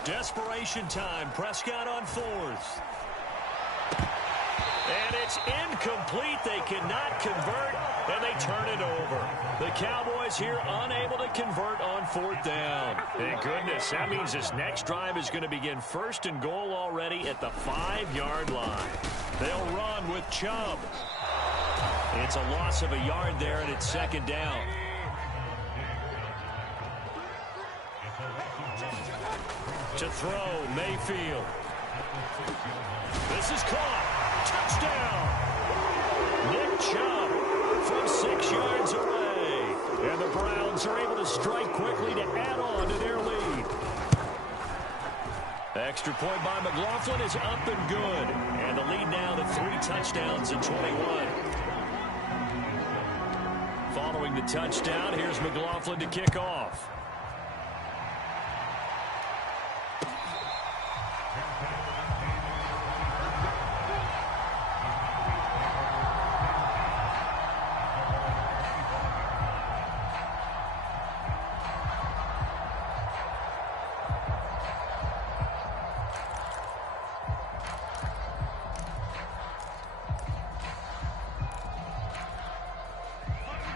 Desperation time. Prescott on 4th. And it's incomplete. They cannot convert, and they turn it over. The Cowboys here unable to convert on 4th down. Thank goodness. That means this next drive is going to begin 1st and goal already at the 5-yard line. They'll run with Chubb. It's a loss of a yard there, and it's 2nd down. To throw, Mayfield. This is caught. Touchdown! Nick Chubb from 6 yards away. And the Browns are able to strike quickly to add on to their lead. Extra point by McLaughlin is up and good. And the lead now to 3 touchdowns in 21. Following the touchdown, here's McLaughlin to kick off.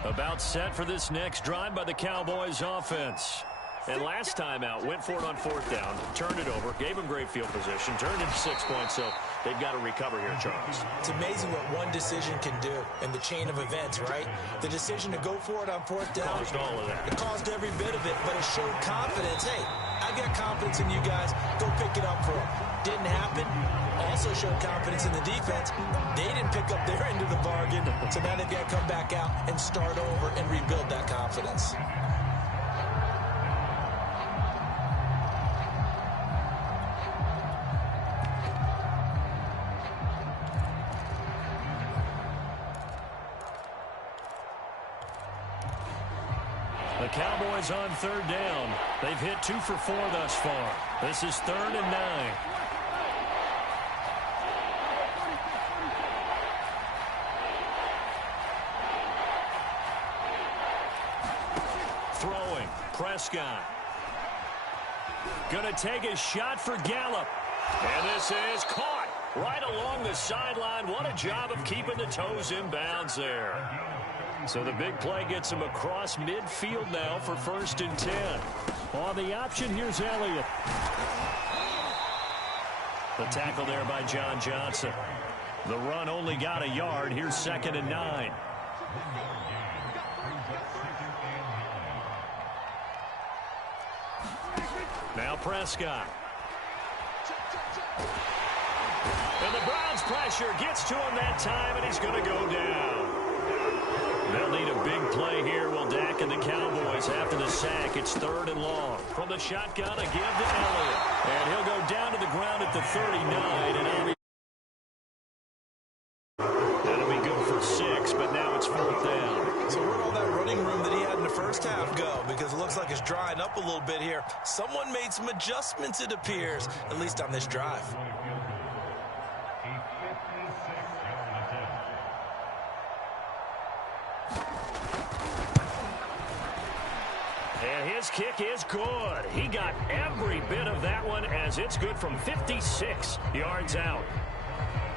About set for this next drive by the Cowboys offense. And last time out, went for it on 4th down, turned it over, gave them great field position, turned into 6 points, so they've got to recover here, Charles. It's amazing what one decision can do in the chain of events, right? The decision to go for it on 4th down. Caused all of that. It caused every bit of it, but it showed confidence. Hey, I got confidence in you guys. Go pick it up for them. Didn't happen. Also showed confidence in the defense. They didn't pick up their end of the bargain, so now they've got to come back out and start over and rebuild that confidence. The Cowboys on third down. They've hit 2 for 4 thus far. This is 3rd and 9. Throwing. Prescott. Gonna take a shot for Gallup. And this is caught right along the sideline. What a job of keeping the toes in bounds there. So the big play gets him across midfield now for 1st and 10. On the option, here's Elliott. The tackle there by John Johnson. The run only got a yard. Here's 2nd and 9. Now Prescott. And the Browns pressure gets to him that time, and he's going to go down. They'll need a big play here. Will Dak and the Cowboys after the sack. It's 3rd and long. From the shotgun, a give to Elliott. And he'll go down to the ground at the 39. And that'll be good for 6, but now it's 4th down. So where'd all that running room that he had in the first half go? Because it looks like it's drying up a little bit here. Someone made some adjustments, it appears, at least on this drive. And his kick is good. He got every bit of that one as it's good from 56 yards out.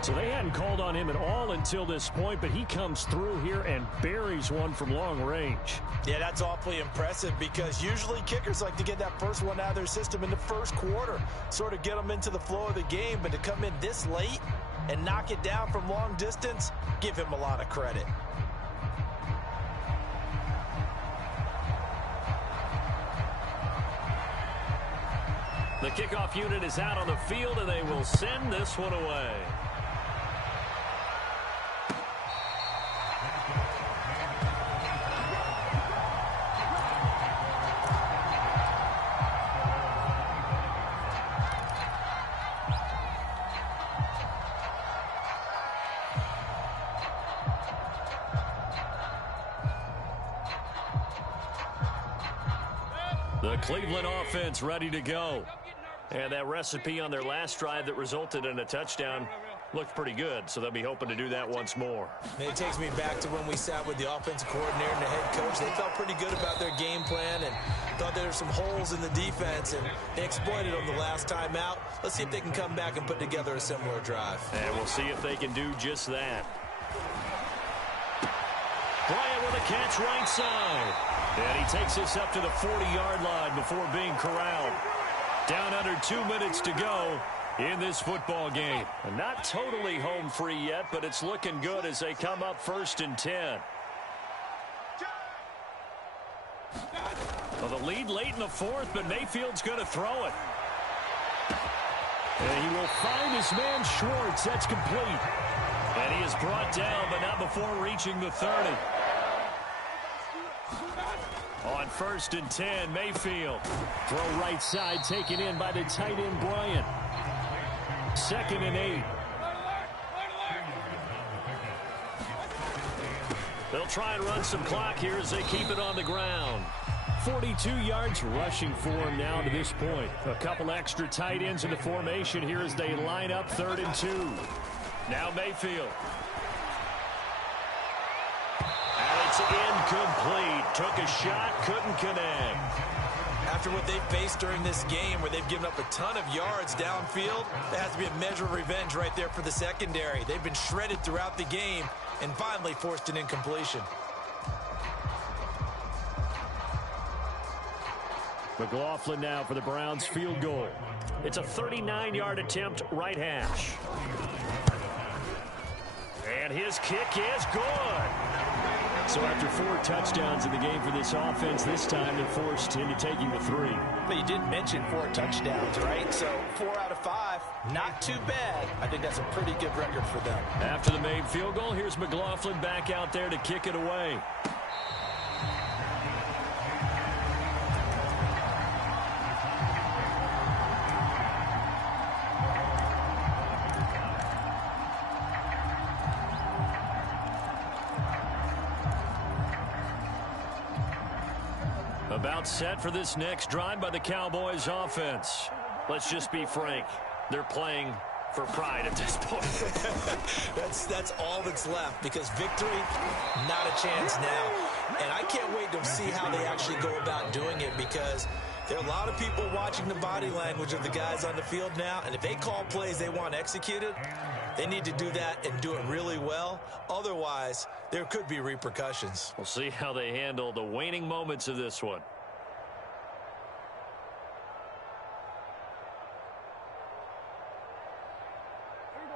So they hadn't called on him at all until this point, but he comes through here and buries one from long range. Yeah, that's awfully impressive because usually kickers like to get that first one out of their system in the first quarter, sort of get them into the flow of the game, but to come in this late and knock it down from long distance, give him a lot of credit. The kickoff unit is out on the field, and they will send this one away. The Cleveland offense ready to go. And that recipe on their last drive that resulted in a touchdown looked pretty good, so they'll be hoping to do that once more. It takes me back to when we sat with the offensive coordinator and the head coach. They felt pretty good about their game plan and thought there were some holes in the defense, and they exploited them the last time out. Let's see if they can come back and put together a similar drive. And we'll see if they can do just that. Bryant with a catch right side. And he takes this up to the 40-yard line before being corralled. Down under 2 minutes to go in this football game. And not totally home free yet, but it's looking good as they come up 1st and 10. Well, the lead late in the 4th, but Mayfield's going to throw it. And he will find his man Schwartz. That's complete. And he is brought down, but not before reaching the 30. On 1st and 10, Mayfield. Throw right side, taken in by the tight end, Bryant. 2nd and 8. They'll try and run some clock here as they keep it on the ground. 42 yards rushing for him now to this point. A couple extra tight ends in the formation here as they line up 3rd and 2. Now Mayfield. It's incomplete. Took a shot, couldn't connect. After what they've faced during this game where they've given up a ton of yards downfield, there has to be a measure of revenge right there for the secondary. They've been shredded throughout the game and finally forced an incompletion. McLaughlin now for the Browns field goal. It's a 39-yard attempt, right hash. And his kick is good. So after 4 touchdowns in the game for this offense, this time they're forced into taking the 3. But you did mention 4 touchdowns, right? So 4 out of 5, not too bad. I think that's a pretty good record for them. After the made field goal, here's McLaughlin back out there to kick it away. About set for this next drive by the Cowboys offense. Let's just be frank. They're playing for pride at this point. That's all that's left, because victory, not a chance now. And I can't wait to see how they actually go about doing it, because there are a lot of people watching the body language of the guys on the field now, and if they call plays they want executed, they need to do that and do it really well. Otherwise, there could be repercussions. We'll see how they handle the waning moments of this one.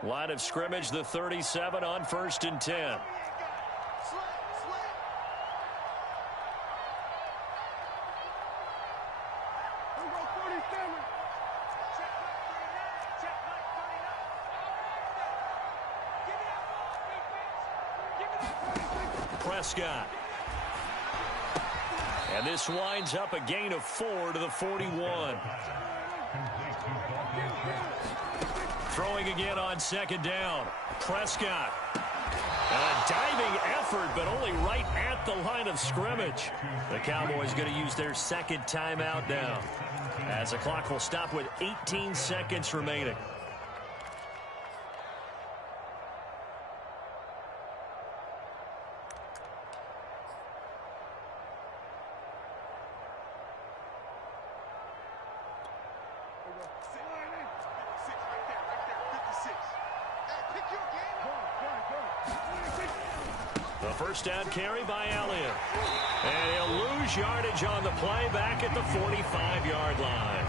Line of scrimmage, the 37 on 1st and 10. Prescott. And this winds up a gain of 4 to the 41. Throwing again on 2nd down. Prescott. A diving effort, but only right at the line of scrimmage. The Cowboys going to use their 2nd timeout now, as the clock will stop with 18 seconds remaining. First down carry by Elliott. And he'll lose yardage on the play back at the 45-yard line.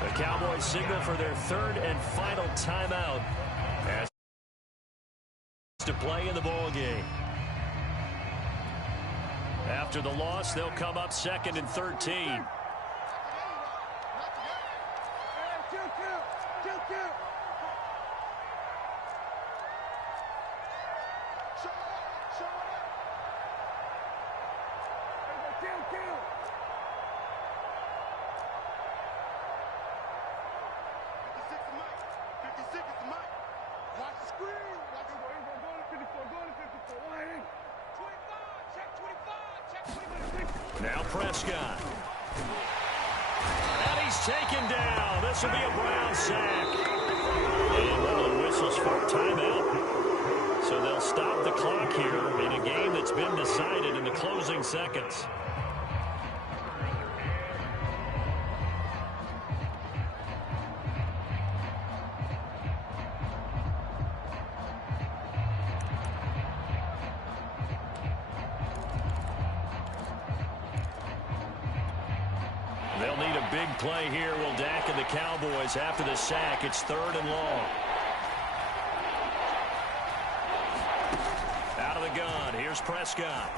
The Cowboys signal for their 3rd and final timeout as to play in the ball game. After the loss, they'll come up 2nd and 13. Now Prescott. And he's taken down. This will be a Brown sack. And one of the whistles for a timeout. So they'll stop the clock here in a game that's been decided in the closing seconds. They'll need a big play here. Will Dak and the Cowboys after the sack. It's 3rd and long. Out of the gun. Here's Prescott.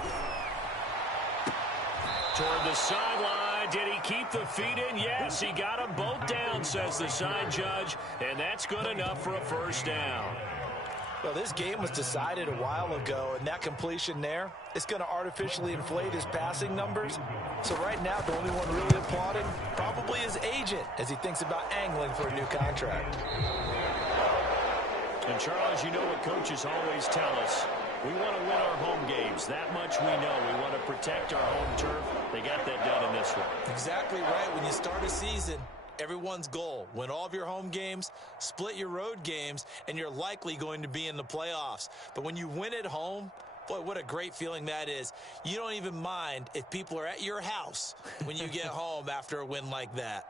Toward the sideline. Did he keep the feet in? Yes, he got them both down, says the side judge. And that's good enough for a 1st down. Well, this game was decided a while ago, and that completion there, it's going to artificially inflate his passing numbers. So right now, the only one really applauding probably his agent as he thinks about angling for a new contract. And, Charles, you know what coaches always tell us. We want to win our home games. That much we know. We want to protect our home turf. They got that done in this one. Exactly right. When you start a season, everyone's goal: win all of your home games, split your road games, and you're likely going to be in the playoffs. But when you win at home, boy, what a great feeling that is. You don't even mind if people are at your house when you get home after a win like that.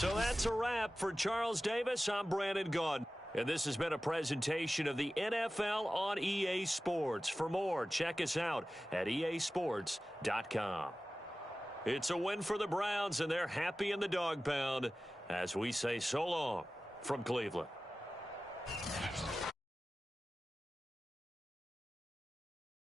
So that's a wrap for Charles Davis. I'm Brandon Gaudin. And this has been a presentation of the NFL on EA Sports. For more, check us out at easports.com. It's a win for the Browns, and they're happy in the dog pound as we say so long from Cleveland.